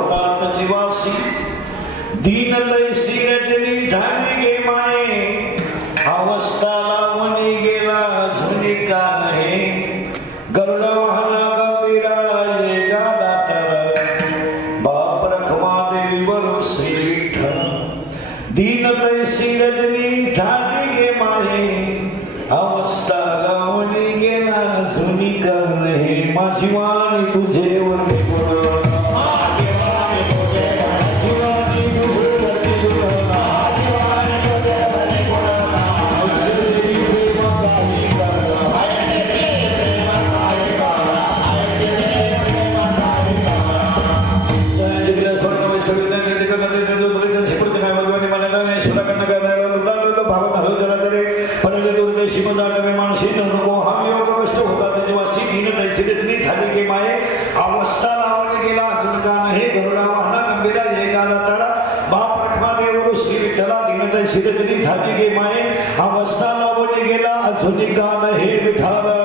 जीवासी दीन तैसी रजनी झाली गे माये अवस्था लावणी गेला झुनिका नाही गरुड वाहना गंभीरा ये गाला तर बाप रखमा देवी बरो श्री विठ्ठल दीन तैसी रजनी झाली गे माये अवस्था लावणी गेला झुनिका नाही माझी वाणी तुझे वर्णी झाली गे माये अवस्था लावणी गेला अजूनिका नाही विठाला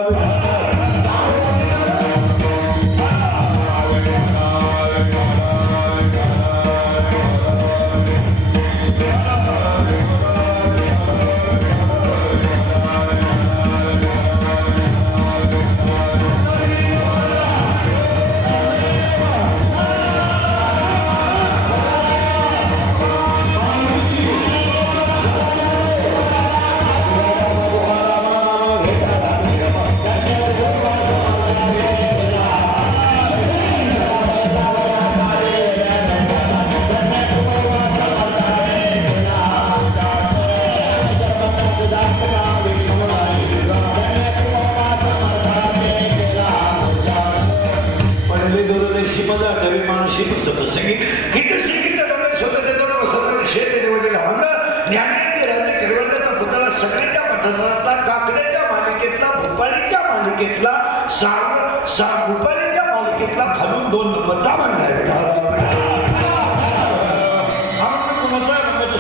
खालून 2 नंबरचा बांधाय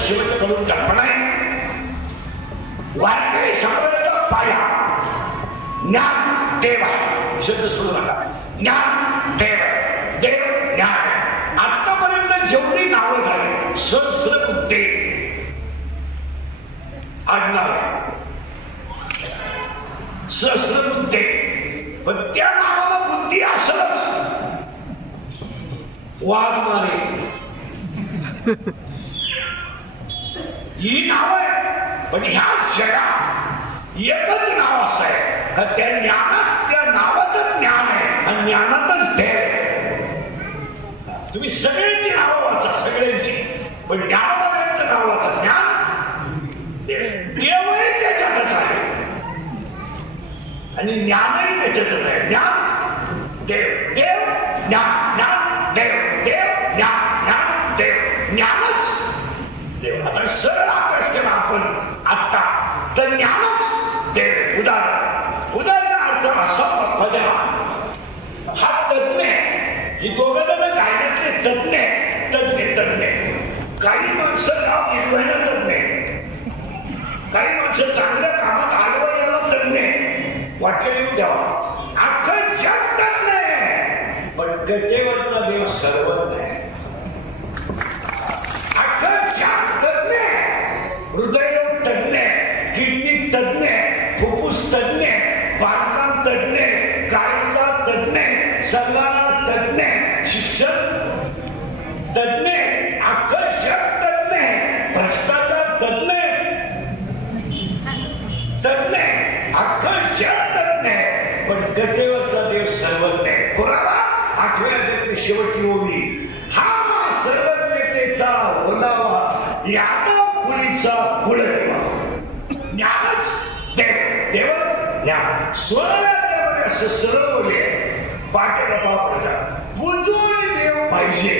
शेवट करून कल्पना आहे वारकरी संप्रदायाचा पाया ज्ञान देव आहे शब्द सोडू नका ज्ञान देव आहे देव ज्ञान आतापर्यंत जेवढी नावं झाली सहस्रबुद्धे आडनाव सहस्रबुद्धे पण त्या नावाला बुद्धी असलच वाघमारे ही नाव आहे पण ह्या जगात एकच नाव असं आहे त्या ज्ञानात त्या नावातच ज्ञान आहे आणि ज्ञानातच देव आहे तुम्ही सगळ्यांची नावं वाचा सगळ्यांची पण ज्ञानामध्ये नाव वाचा ज्ञान देवही त्याच्यातच आहे आणि ज्ञानही त्याच्यातच आहे ज्ञान देव देव ज्ञान ज्ञान देव देव ज्ञान ज्ञान देव ज्ञानच देव आता सरळ अभ्यास केला आपण आता तर ज्ञानच देव उदाहरणार्थ असा हा तज्ञ ही दोघं जण गायनातले तज्ञ काही माणसं गाव गिरवायला तज्ञ काही माणसं चांगल्या कामात आडवं याला तज्ञ वाक्य लिहून द्यावा अख्खं जग तज्ञ पण गटेवरचा देव सर्वज्ञ आहे अख्खं जग तज्ञ हृदयरोग तज्ञ किडनी तज्ञ फुफ्फुस तज्ञ बांधकाम तज्ञ कायदा तज्ञ सल्लागार तज्ञ शिक्षण तज्ञ अख्खं जग तज्ञ भ्रष्टाचार तज्ञ अख्खं जग तज्ञ पण गटेवरचा देव सर्वज्ञ पुरावा 8व्या अध्यायाची शेवटची ओवी हा सर्वज्ञतेचा ओलावा यादव कुळीचा कुलदेवा ज्ञानच देव देवच ज्ञान स्वराज्यामध्ये असं सरळ बोलले पाटे गप्पा पडजा पुजून देव पाहिजे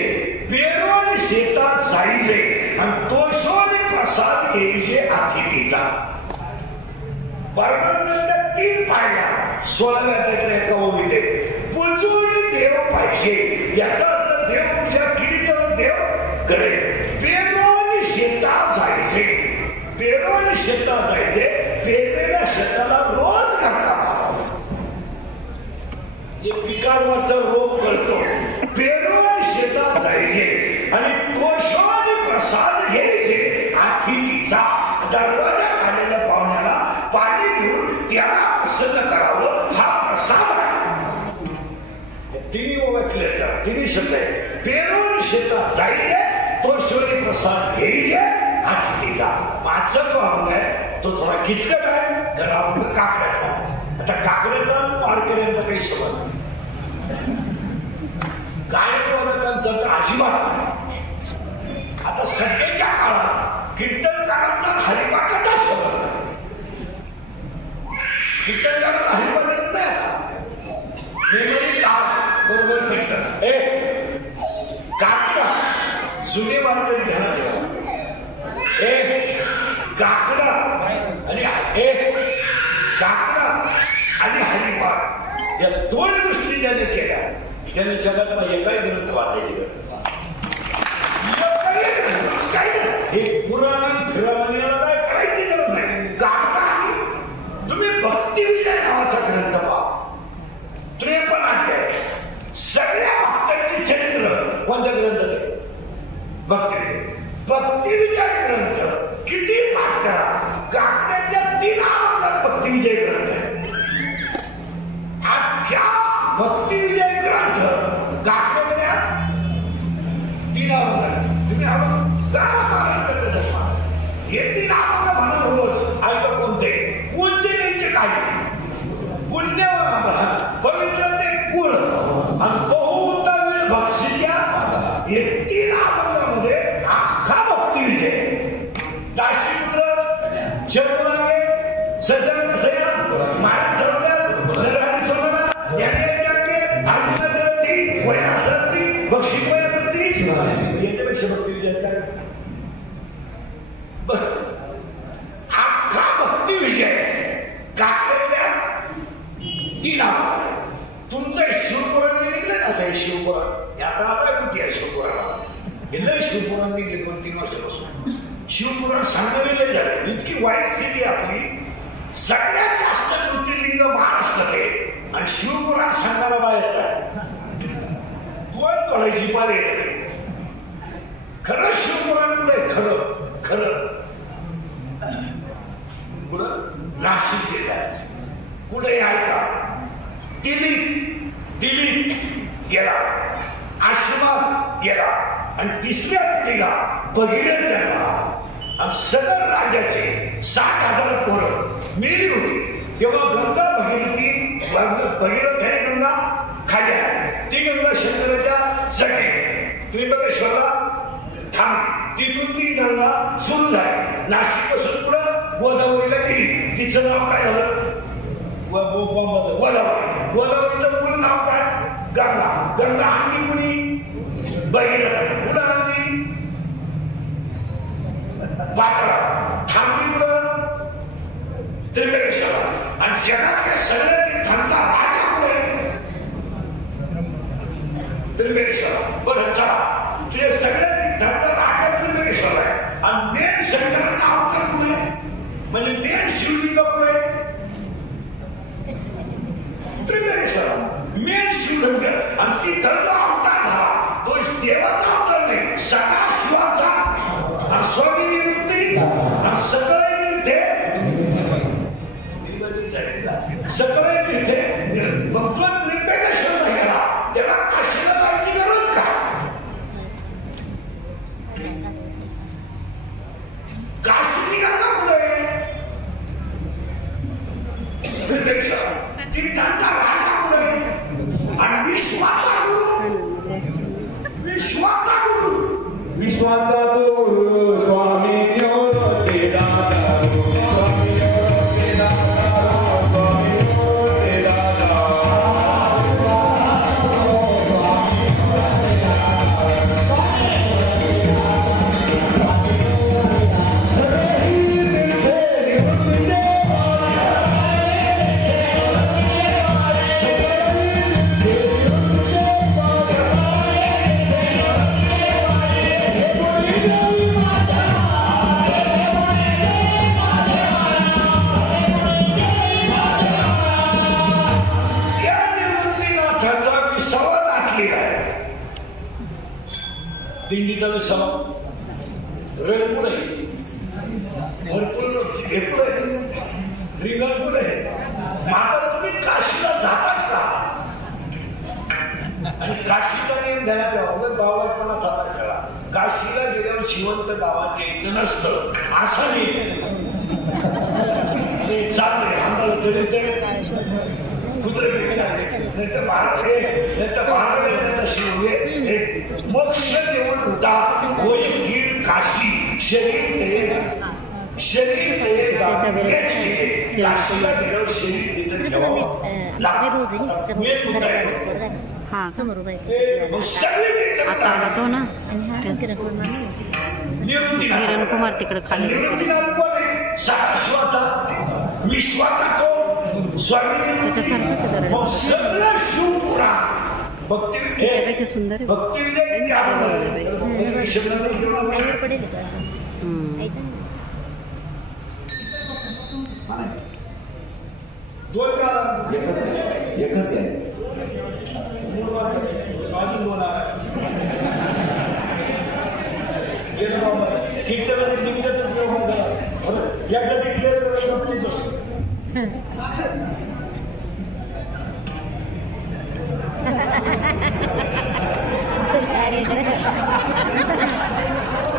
पेरोन शेतात जायचे आणि तोषोने प्रसाद घ्यायचे अतिथीचा परमानंद 3 पाहिल्या 16व्या अध्यायाच्या एका ओवीत पुजून देव पाहिजे याचा अर्थ देवपूजा केली तर देव करेल पेरोन शेतात जायचे पेरलेल्या शेताला रोज करता पिकांवरचा रोग करतो पेरून शेतात जायचे पेरणी शकते पेरून शेतात जायचे तो शिवरी प्रसाद घ्यायचे हा तिचा पाचचा जो अभंग आहे तो थोडा किचकट आहे तर आपण काकड्या आता काकड्याचा वारकऱ्यांचा काही संबंध नाही गायकवादांचा अजिबात नाही आता सध्याच्या काळात कीर्तनकारांचा हरिपाठाचा संबंध आहे कीर्तनकारांना हरिपाठ येत नाही मेमरी कार्ड बरोबर कीर्तन काकडा जुने वारकरी ध्यानात काकडा आणि हरिपाठ या दोन गोष्टी ज्याने केल्या त्याने जगातला एकाही ग्रंथ वाचायची हे पुराण फिरावण्याला काय करायची गरज नाही काकडा तुम्ही भक्ती विजय नावाचा ग्रंथ पहा 53 अध्याय सगळ्या भक्तांची चरित्र कोणत्या ग्रंथ भक्ती विजय ग्रंथ किती पाठ करा काकड्याच्या 3 अभंगात भक्ती विजय ग्रंथ आहे अख्ख्या भक्ती विजय ग्रंथ काकड्याच्या 3 अभंगात तुम्ही हे 3 अभंग म्हणा रोज ऐका कोणते कोणचे न्यायचे काय पुण्यवर पवित्र ते कुळ आणि बहुता वेळ बक्षिल्या हे 3 अभंगामध्ये अख्खा भक्ती विजय दाशीपुत्र शर्मरागे सज्जन सया माया सरदार नराणी सोमना याने अर्जुन दरती वयासक्ती बक्षी वयावृत्ती याच्यापेक्षा भक्ती विजय काय अख्खा भक्ती विजय काकड्यातल्या 3 अभंग तुमचं शिवपुराण जे निघलं ना ते शिवपुराण आता आता कुठे आहे शिवपुराणाला हे लय शिवपुराण निघले 2-3 वर्षापासून शिवपुराण सांगलेले झाले इतकी वाईट स्थिती आपली सगळ्यात जास्त ज्योतिर्लिंग महाराष्ट्रात आहे आणि शिवपुराण सांगायला बाहेर आहे दोन तोळायची पाले खरं शिवपुराण कुठे खरं खरं कुठं नाशिक जिल्ह्यात कुठे ऐका दिल्लीत गेला आश्रमात गेला आणि 3ऱ्या पिढीला भगीरथ जन्माला आणि सदर राज्याचे 60,000 पोरं मेली होती तेव्हा गंगा भगीरथ आणि गंगा खाली आली ती गंगा शंकराच्या जटे त्र्यंबकेश्वरला थांबली तिथून ती गंगा सुरू झाली नाशिक पासून पुढे गोदावरीला गेली तिचं नाव काय झालं गोदावरीचं मूळ नाव काय गंगा गंगा आणली कुणी भगीरथ पुढे आणली पातळा थांबली पुढं त्र्यंबकेश्वर आणि जगातल्या सगळ्या तीर्थांचा राजा पुढे त्र्यंबकेश्वर बरं चला तुझ्या सगळ्या तीर्थांचा राजा त्र्यंबकेश्वर आहे आणि मेन शंकराचा अवतार पुढे म्हणजे मेन शिवलिंग पुढे त्र्यंबकेश्वर मेन शिवलिंग आणि ती धर्म अवतार झाला तो देवाचा अवतार नाही सदा शिवाचा स्वामी निवृत्ती सकळ तीर्थे सकळ तीर्थे भगवान त्र्यंबकेश्वरला गेला तेव्हा काशीला जायची गरज का काशी गंगा पुढे तीर्थांचा राजा पुढे आणि विश्वाचा गुरु विश्वाचा तो गुरु स्वामी दिंडीचा विसावा रडपूर आहे भरपूर घेतलं रिंगणपूर आहे मात्र तुम्ही काशीला जाताच का आणि काशीचा नियम ध्यानात ठेवा. गावाला झाला सगळा काशीला गेल्यावर जिवंत गावात यायचं नसतं असा नाही चाललंय आम्हाला तरी ते कुत्रे मोक्ष देऊन होता होईल काशी शरीर ते काशीला गेल्यावर शरीर तिथं ठेवावं आता आला तो ना किरण कुमार तिकडे खाली विश्वाचा तो स्वामी सगळं शिवपुराण त्यापेक्षा सुंदर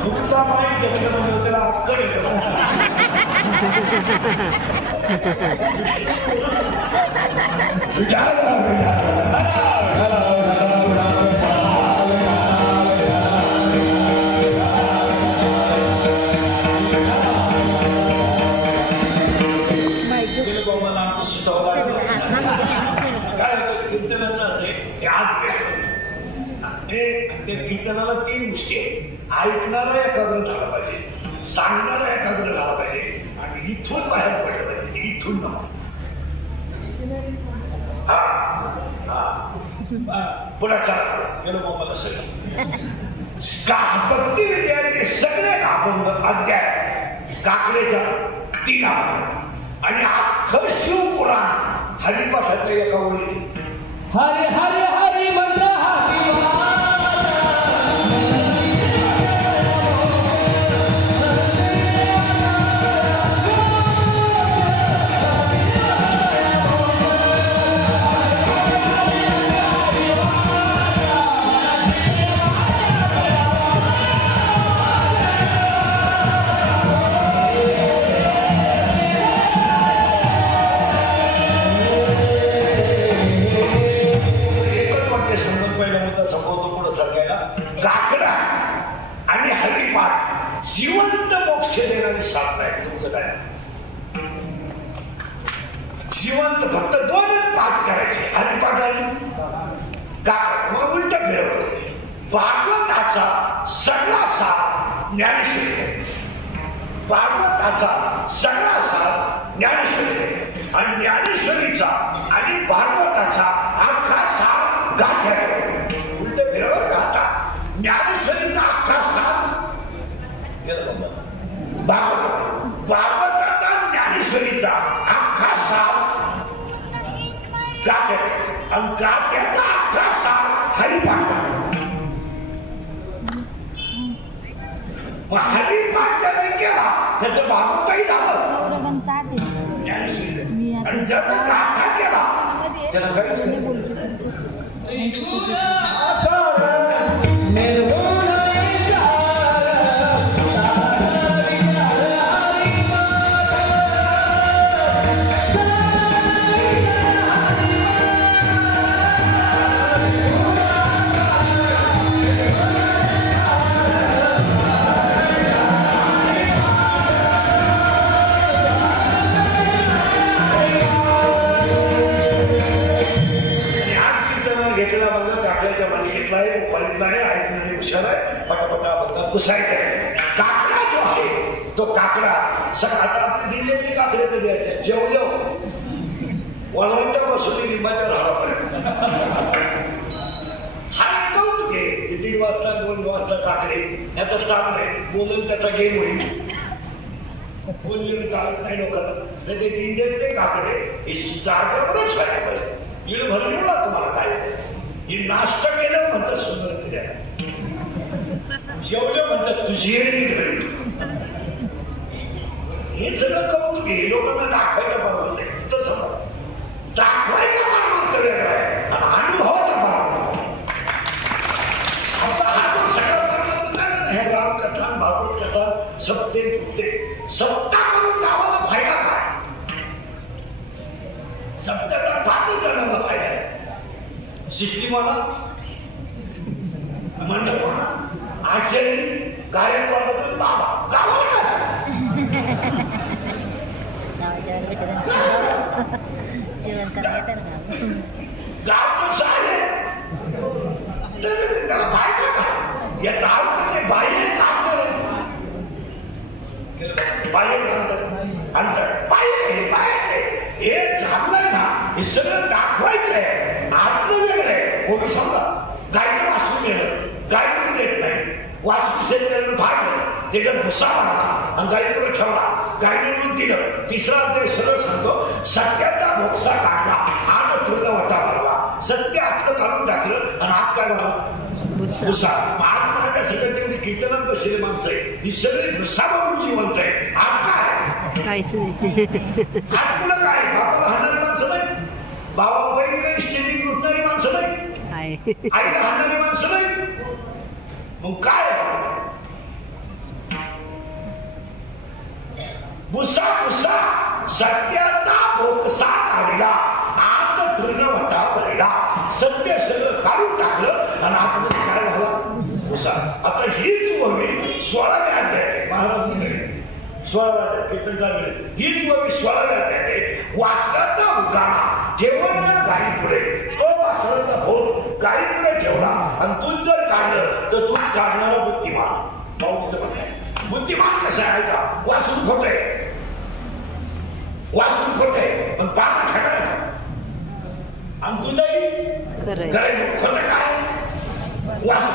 तुमचा माहिती त्याला अक्कल कीर्तनाला 3 गोष्टी आहेत. ऐकणारा एकाग्र झाला पाहिजे, सांगणारा एकाग्र झाला पाहिजे आणि इथून बाहेर पडलं पाहिजे. इथून पुढे गेलो मला सगळं भक्ती विद्यार्थी सगळे अभंग अध्याय काकडेचा 3 अभंग आणि अख्खं शिवपुराण हरिपाठातल्या एका ओळीत हरी हरी हरी म्हणलं काकडा आणि हरिपाठ जिवंत मोक्ष देणारी साधना आहे. तुमचं काय जिवंत फक्त 2च पाठ करायचे हरिपाठ आणि काकड. मग उलट फिरवतो. भागवताचा सगळा सार ज्ञानेश्वरी, भागवताचा सगळा सार ज्ञानेश्वरी आणि ज्ञानेश्वरीचा आणि भागवताचा अख्खा सार गाठ्यात उलट फिरवत राहता. ज्ञानेश्वरीचा अख्खा सार भागवताचा ज्ञानेश्वरीचा अख्खा सार गाठ्यात आणि गाठ्याचा अख्खा सार हरिपाठ. मग हरिपाठचा नाही केला त्याचं भागवतही झालं ज्ञानेश्वरी आणि जर गाठा केला त्याला खरंच काकडा जो आहे तो काकडा आता आपली दिल्लीतली काकडे कधी असते जेवलो वळवंटापासून लिंबाच्या झाडापर्यंत हा कौतुक आहे. 1:30 वाजता 2 वाजता काकडे याचा स्थान आहे. बोलून त्याचा गेम होईल. बोलून चालत नाही लोकांना तर ते दिल्लीतले काकडे हे जागेवरच व्हायला पाहिजे. इड भरली ना तुम्हाला काय ही नाश्ता केलं म्हणतात सुंदर केल्या जेवढं म्हणतात तुझी हे सगळं कौतुक आहे. लोकांना दाखवायचं बरोबर नाही. तसं दाखवायचा मार्ग वेगळा आहे आणि अनुभवाचा मार्ग पुराण भागवत कथा सप्ते दुखते सप्ता करून गावाला फायदा काय? सप्त्याला पाठी करण्याला फायदा आहे. सिस्टीमाला मंडप आचार्य गायक वाजवतो बाबा गावाला गाव कसं आहे त्याला फायदा काय? याचा अर्थ ते बाह्य काम करत बाह्य अंतर बाह्य हे झालं ना हे सगळं दाखवायचंय. आतलं वेगळं आहे. हो मी समजा गायचं वाचून गेलं गायकडून देत नाही वाचून शेतकऱ्यानं भागलं त्याच्यात भुसा मारला आणि गायकडे ठेवला गायने दूध दिलं. तिसरा ते सरळ सांगतो सत्याचा भोगसा काढला आत तुला वटा भरला सत्य आतलं काढून टाकलं आणि आत काय भरला भुसा. आज माझ्या सगळं तेवढी कीर्तनात बसलेली माणसं आहे ही सगळी भुसा बघून जिवंत आहे. आत काय काहीच नाही. आत कुठं काय बापाला हाणणारी माणसं नाही बाबा वैद्य स्टेजिंग लुटणारी माणसं नाही आईला हाणणारी माणसं नाही. मग काय भुसा भुसा सत्याचा भोगसा काढला आत तृण वटा भरला. सत्य सगळं काढून टाकलं आणि आतमध्ये काय झाला भुसा. आता हीच वही 16व्या अध्यायात महाराज 16व्या कीर्तनकार हीच वही 16व्या अध्यायात वासराचा उगाणा जेवण गाई पुढे तो वासराचा भोग गाई पुढे ठेवला आणि तूच जर काढलं तर तूच काढणारा बुद्धिमान. भाऊचं म्हणणं आहे बुद्धिमान कसं आहे का वासून खोट आहे वासून खोट आहे पण पापा खरं आणि तुझंही खरं खोट काय वासून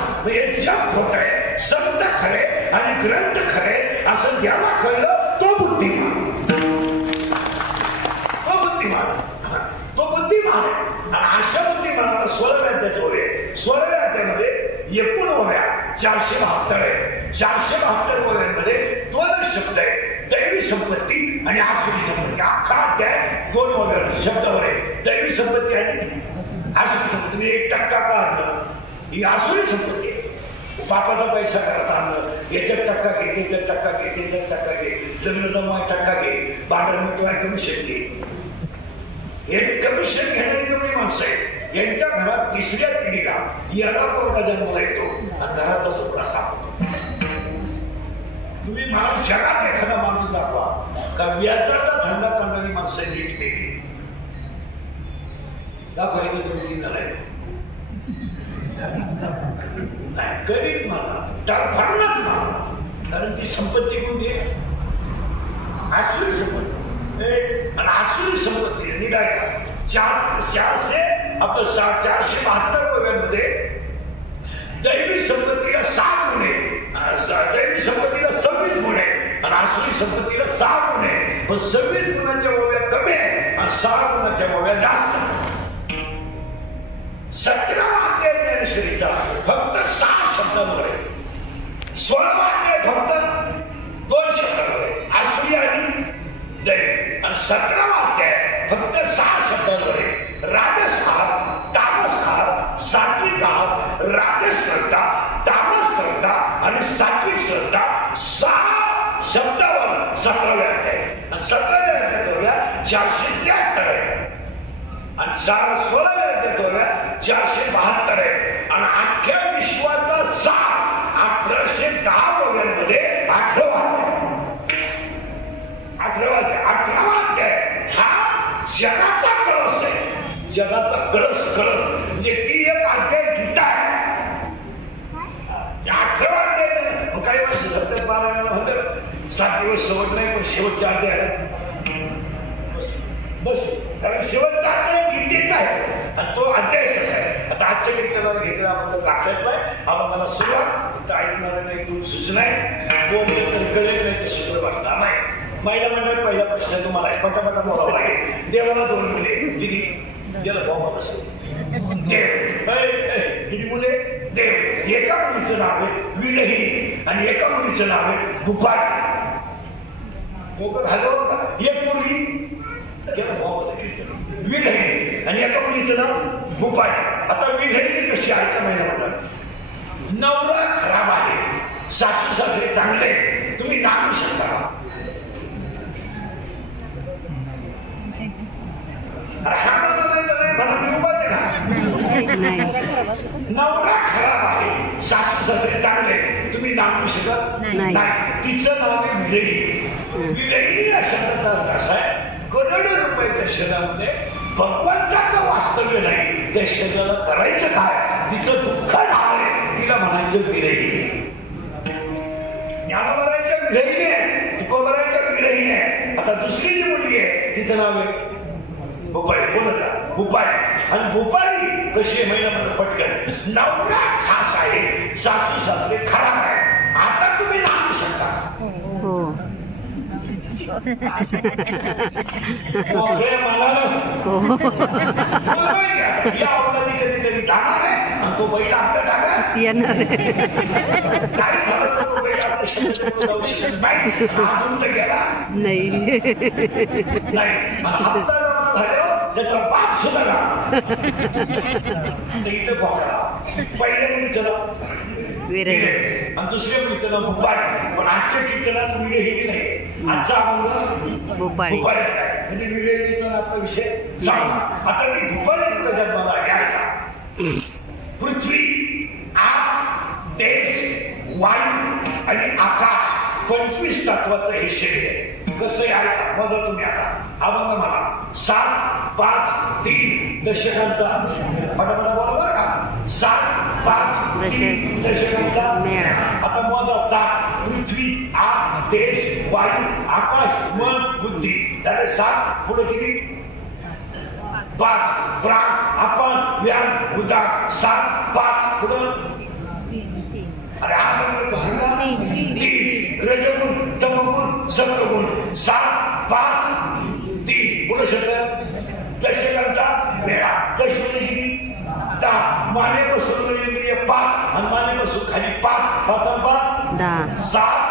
जग खोट आहे संत खरे आणि ग्रंथ खरे असं ज्याला कळलं तो बुद्धिमान तो बुद्धिमान तो बुद्धिमान आहे. आणि अशा बुद्धिमानाला 16व्या अध्यायात होते. 16व्या अध्यायामध्ये एकूण ओव्या 472 आहे. 472 ओव्यांमध्ये 2 शब्द आहे दैवी संपत्ती आणि आसुरी संपत्ती. अख्खा अध्याय 2 ओव्यावर शब्दावर आहे. दैवी संपत्ती आणि आसुरी संपत्ती 1% का आणलं ही आसुरी संपत्ती. बापाचा पैसा करत आणलं याच्यात टक्का घे त्याच्यात टक्का घे त्याच्यात टक्का घे लग्न जमाय टक्का घे भांडण मिटवाय कमिशन घे. हे कमिशन घेणारी जेवढी माणसं आहेत यांच्या घरात 3ऱ्या पिढीला याला पोरगा जन्माला येतो आणि घराचा सुपडा सापडतो. तुम्ही मला जगात एखादा माणूस दाखवा का व्याजाचा धंदा करणारी माणसं नीट पेटी दाखवा की तुम्ही झालाय नाही गरीब मला तर फाडूनच मला कारण ती संपत्ती कोणती आसुरी संपत्ती. आणि आसुरी संपत्ती निघाय का 472 ओव्यांमध्ये दैवी संपत्तीला 7 गुणे दैवी संपत्तीला 26 गुणे आणि आसुरी संपत्तीला 6 गुणे. पण 26 गुणाच्या ओव्या कमी आहे आणि 6 गुणाच्या ओव्या जास्त. 17वा अध्याय ज्ञानेश्वरीचा फक्त 6 शब्दांवर आहे. 16वा अध्याय फक्त 2 शब्दांवर आहे आसुरी आणि दैवी. आणि 17वा अध्याय फक्त 6 शब्दांवर आहे. राजसहार तामसहार सात्विकहार राजश्रद्धा तामसश्रद्धा आणि सात्विक श्रद्धा 6 शब्दावर 17व्या अध्याय. आणि 17व्या अध्यायात 473 आहे आणि 16व्या अध्यायात 472 आहे. आणि अख्ख्या विश्वाचा 1810 ओव्यांमध्ये 18वा अध्याय हा जगाचा कळस आहे. जगाचा कळस म्हणजे ती एक अध्याय गीता आहे. 18वा अध्याय काही वर्ष सत्यात बाराव्याला म्हणतात 7 दिवस सवड नाही पण शेवटच्या अध्यायाला बस कारण शेवटचा अध्याय गीतेचा आहे आणि तो अध्याय कसा आहे. आता आजच्या कीर्तनाला घेतला आपण तो काढल्यात नाही आपण मला सुरुवात ऐकणाऱ्यांना 1-2 सूचना आहे. बोलले तर कळेल नाही तर सूत्र वाचणार नाही. महिला मंडळ पहिला प्रश्न तुम्हाला आहे पटापटा बोलावं लागेल. देवाला 2 मुले दिदी गेला भाऊ असेल देव किती मुले देव. एका मुलीचं नाव आहे विलहिनी आणि एका मुलीचं नाव आहे भूपाली. लोक घालवलं का एक मुलगी विलहिनी आणि एका मुलीचं नाव भूपाली. आता विलहिनी कशी आहे का महिला मंडळ नवरा खराब आहे सासू सासरे चांगले तुम्ही नांदू शकता. मला मी उभा नवरा खराब आहे, सासू सासरे चांगले तुम्ही नांदू शकत नाही. तिचं नाव आहे विरहिणी. विरहिणी या शब्दाचा अर्थ असा आहे करोडो रुपयाच्या शहरामध्ये भगवंताचं वास्तव्य नाही, त्या शहराला करायचं काय, तिचं दुःख झालंय, तिला म्हणायचं विरहिणी. ज्ञानोबराच्या विरहिणी आहे, तुकोबराच्या विरहिणी आहे. आता दुसरी जी मुलगी आहे तिचं नाव आहे भोपाळी. बोलत भोपाळी. आणि भोपाळी कशी आहे महिला मला पटकन. नवरा खास आहे, सासू सासरे खराब आहे. आता तुम्ही नांदू शकता. या अवलादी कधीतरी जाणार आहे आणि तो बैल आपल्या टाका येणार काय झालं तर तो बैल आपल्या शब्द जाऊ शकत नाही. अजून तर गेला नाही. हप्ता जमा झाल्यावर त्याचा बाप सुद्धा ना इथं भोकळा. पहिल्या मुलीचं विरहिणी आणि दुसऱ्या मुलीचं नाव भोपाळी. पण आजच्या कीर्तनात विरहिणी नाही, आजचा अभंग भोपाळी. म्हणजे विरहिणीचा आपला विषय झाला. आता ती भोपाळी कुठे जन्माला घ्यायचा. पृथ्वी, आग, देश, वायू आणि आकाश 25 तत्वाचं हे शरीर आहे. कसं आहे का माझा तुम्ही आता अभंग म्हणा 7, 5, 3 दशकांचा पटापटा बरोबर का 7, 5, 3 दशकांचा मेळा. आता माझा 7 पृथ्वी, आग, देश, वायू, आकाश, मन, बुद्धी झाले 7. पुढे किती 5 प्राण, आपण, व्यान, उदार 7, 5 पुढं. अरे आपण सांगा 3 रजगुण, तमगुण, सप्तगुण 7, 5, 3 पुढे शब्द दशकांचा मेळा. दशमी 10 माने बसून इंद्रिय 5 आणि माने बसून खाली 5 5 7,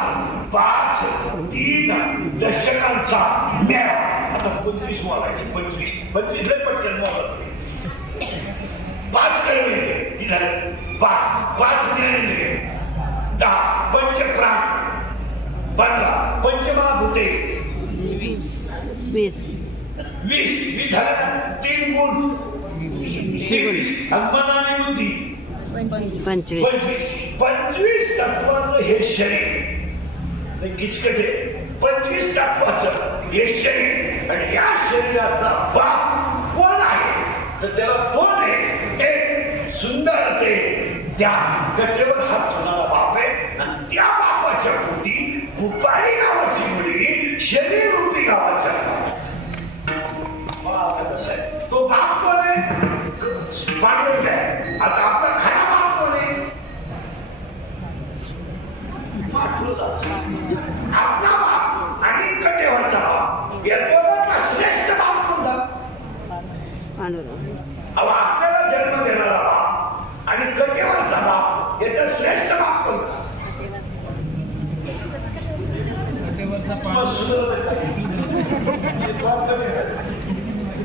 5, 3 दशकांचा मेळा. आता 25 मोलायचे 25 लय पटकन मोला 5 कडे ती झालं 5 दिले 10 पंचप्राण 15 पंचमहाभूते 20 झालं 3 गुण 23 मन आणि बुद्धी 25 तत्वाचं हे शरीर किचकट आहे. 25 तत्वाचं हे शरीर आणि या शरीराचा बाप कोण आहे तर त्याला कोण आहे. एक सुंदर ते त्या गटेवर हात ठेवणारा बाप आहे आणि त्या बापाच्या पोटी भूपाळी नावाची मुलगी शरीर रूपी गावाच्या. कसं आहे तो बाप कोण आहे पांडुरंग आहे. आता आपला खरा बाप कोण आहे आपला बाप आणि कटेवरचा बाप या दोघांचा श्रेष्ठ बाप कोणता. आपल्याला जन्म देणारा बाप आणि कटेवरचा बाप याचा श्रेष्ठ बाप कोणता.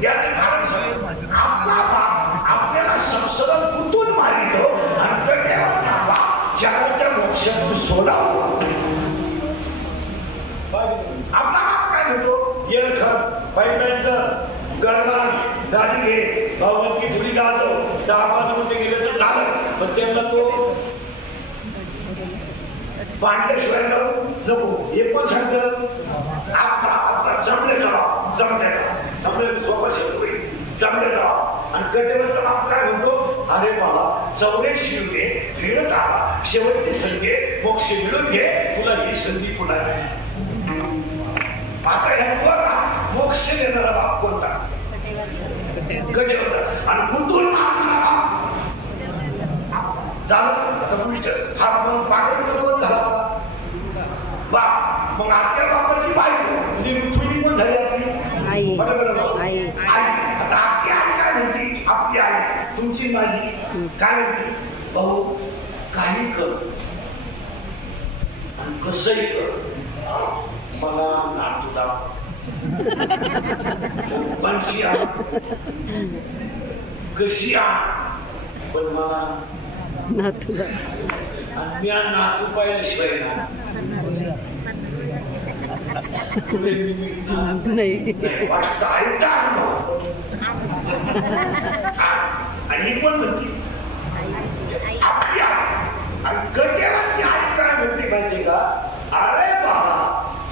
याचं कारण सांग. आपला बाप आपल्याला संसारात कुठून मारितो आणि कटेवरचा बाप जगाच्या मोक्षात सोडावतो. आपला बाप काय म्हणतो ये खर पाईपलाईन गरमान गाडी घे भावनकी थोडी गाजव 10-5 मिनिटे गेले तर झालं. पण त्यांना तो पांडेश्वर नको हे पण सांगतं आपला जमले जावा जमले सोपा शब्द जमले जावा. आणि कटेवरचा बाप काय म्हणतो अरे मला 84 रुपये फिरत आला शेवटची संधी मोक्ष मिळून घे तुला ही संधी पुन्हा. आता ह्या तुला मोक्ष देणारा बाप कोणता कटेवर आणि गुंतून मारणारा बाप झालं. आता उलट हा म्हणून पाठवून कोण झाला बाप. मग आपल्या बापाची बायको म्हणजे रुक्मिणी कोण झाली आपली आई. बरोबर आई. आता आपली आई काय म्हणते आपली आई तुमची माझी काय म्हणते भाऊ काही कर आणि कसंही कर मला नातू दाखव. कशी आ पण मला नातूला आणि मी नातू पाहिल्याशिवाय ना नाही वाटतं आणि पण म्हणते आपल्या गड्यावरची आई काय म्हणते माहिती का, अरे बाबा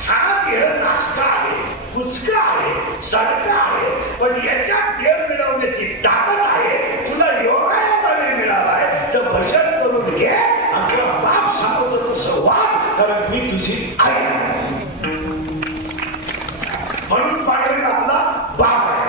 हा देह नाश्ता आहे, कुचका आहे, सडका आहे, पण याच्यात देह मिळवण्याची ताकद आहे. तुला योगायोगाने मिळालाय तर भजन करून घे. आणि तुला बाप सांगतो तसं वाग, कारण मी तुझी आई म्हणून पाठवला आपला बाप आहे.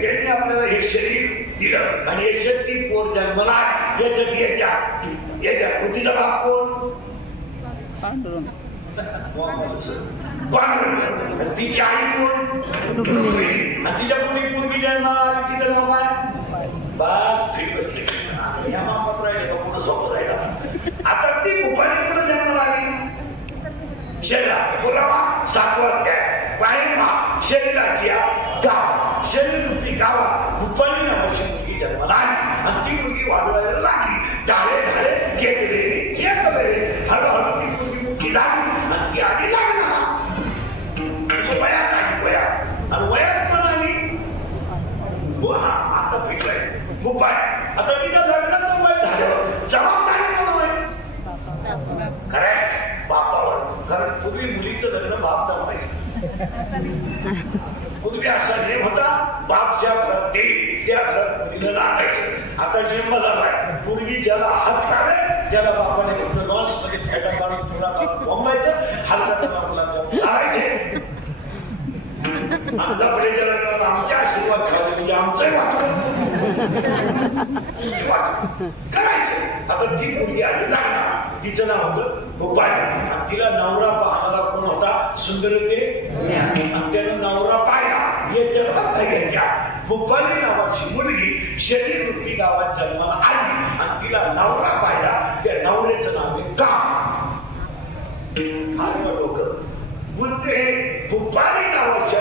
त्यांनी आपल्याला हे शरीर दिलं आणि याच्यात पोर जन्मला. याच्या बुद्धीला बाप कोण, तिची आई कोण, आणि तिच्या कोणी पूर्वी जन्माला आली, तिचं नाव काय, बस फिट बसले. या मापात राहिले का पुढं सोपं राहिला. आता ती भूपाली कुठं जन्माला आली, शरीरात बोलावा 7वा अध्याय पाहिला. शरीराची गाव, शरीर रूपी गावात भूपाली नावाची मुलगी जन्माला आली आणि ती मुलगी वाढवायला लागली. ढाळे ढाळे घेतले चेपले, हळूहळू ती मुलगी मुठी झाली आणि ती आधी लागला. वयात आली, वयात आणि वयात पण आली. आता पिकलाय भूपाय. आता तिच्या लग्नाचं वय झालं, जबाबदारी कोण होय, करेक्ट बापावर. कारण पूर्वी मुलीचं लग्न बाप जमवायचं. पूर्वी असा नियम होता, बापच्या घरात देईल त्या घरात मुलीला लागायचं. आता नियम झालाय, पूर्वी ज्याला हात काढे त्याला बापाने फक्त नॉस मध्ये फेटा काढून तुला काढून बोंबायचं, हलका मुलाचं लागायचे. लपडेच्या लग्नाला आमच्या आशीर्वाद खाले म्हणजे आमचंही करायचं. आता ती मुलगी आली लागणार, तिचं नाव होतं भूपाली आणि तिला नवरा पाहणारा कोण होता, सुंदरते. आणि त्यानं नवरा पाहिला. याच्या काय घ्यायच्या, भूपाली नावाची मुलगी शरीर रूपी गावात जन्माला आली आणि तिला नवरा पाहिला. त्या नवऱ्याचं नाव आहे काम. डोकं बुद्ध भूपाली नावाच्या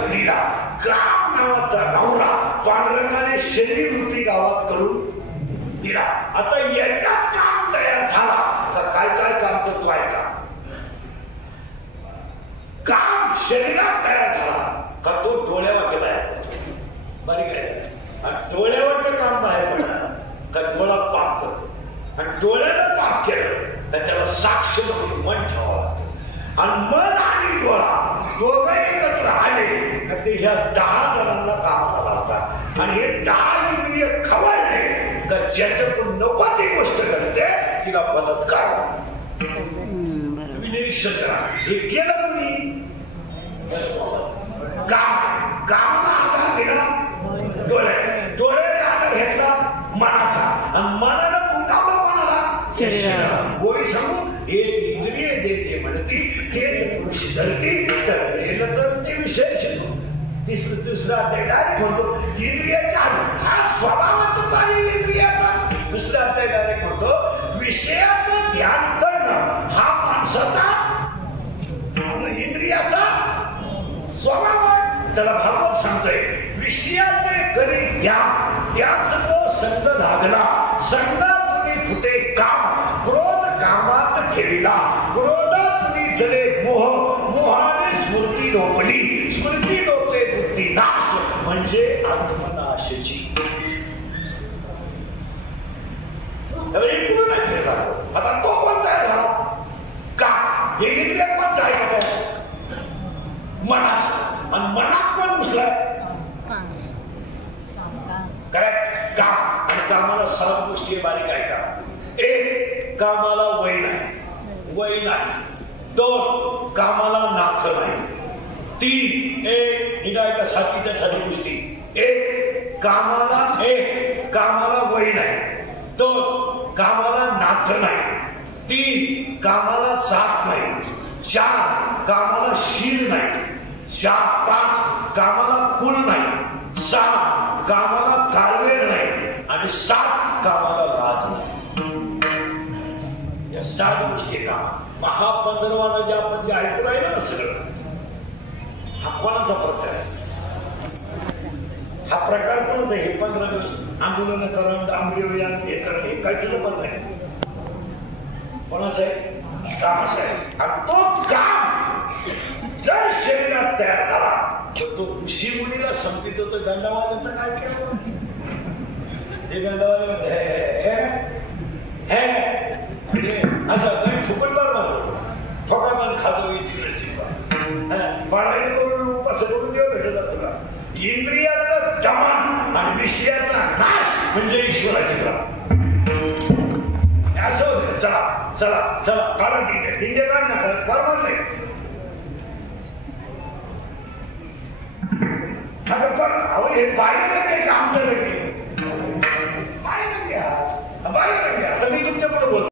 मुलीला काम नावाचा नवरा पांडुरंगाने शरीर रूपी गावात करून दिला. आता याच्यात काम तयार झाला तर काय काय काम करतो आहे का, काम शरीरात तयार झाला का तो डोळ्यावर तयार करतो. बारीक आहे, डोळ्यावरचं काम बाहेर पडलं का डोळा पाप करतो आणि डोळ्यानं पाप केलं तर त्याला साक्ष म्हणून मन ठेवावं लागतं. आणि मन आणि डोळा दोघं एकत्र आले तर ते ह्या 10 जणांना कामाला लावतात. आणि हे 10 इंद्रिय खवळले तर ज्याचं पण नको ती गोष्ट करते तिला बलात्कार. तुम्ही निरीक्षण करा, हे केलं कोणी, कामाला आधार दिला डोळ्याने आधार घेतला मनाचा आणि मनानं पुंगावलं कोणाला, गोळी सांगू हे इंद्रिय जे ते म्हणती ते धरती तर ते विशेष. दुसरा अध्याय म्हणतो इंद्रियाचा हा स्वभावाचा पाहिजे इंद्रियाचा. दुसरा अध्याय डायरेक्ट म्हणतो विषयाचं ध्यान करणं हा माणसाचा इंद्रियाचा स्वभाव आहे. त्याला भागवत सांगतोय विषयाचे करी ध्यान त्यास तो संग लागला. संगात तुम्ही कुठे काम, क्रोध कामात ठेविला. क्रोधात तुम्ही जले मोह, मोहाने स्मृती लोपली. स्मृती लोपले बुद्धी नाश म्हणजे आत्मनाशाची. इकडून नाही फिरला आता तो कोणता आहे झाला का हे इंद्रिय पण काय मनात आणि मनात कोण घुसलाय करेक्ट काम आणि कामाला 7 गोष्टी बारीक आहे का 1 कामाला वय नाही 2 कामाला नाथ नाही 3 निदायकासाठी त्या साधी गोष्टी 1 कामाला वय नाही 2 कामाला नाथ नाही 3 कामाला जात नाही 4 कामाला शील नाही 5 कामाला कुळ नाही 6 कामाला काळवेळ नाही आणि 7 कामाला लाज नाही या 7 गोष्टी का महापंधरवाला जे आपण जे ऐकू राहिलं ना सगळं हा कोणाचा प्रचार आहे हा प्रकार कोणता हे 15 दिवस आंदोलन करण डांबरी हे करण हे काही सुद्धा पण नाही कोणाचं आहे कामाचं आहे आणि तो काम जर शरीरात तयार झाला तर तो ऋषी मुनीला संपित होतो गंधावाल्याचं काय केलं हे गंधावाले असं काही ठुकलदार मारतो ठोका पण खातो येतील पाळायला करून उपास करून देव भेटत तुला इंद्रियाचं दमन आणि विषयाचा नाश म्हणजे ईश्वराची कृपा असं होतं चला काढा दिंडे काढ ना बरोबर नाही पण हे बाहेर आमच्याकडे बाहेर घ्या आता मी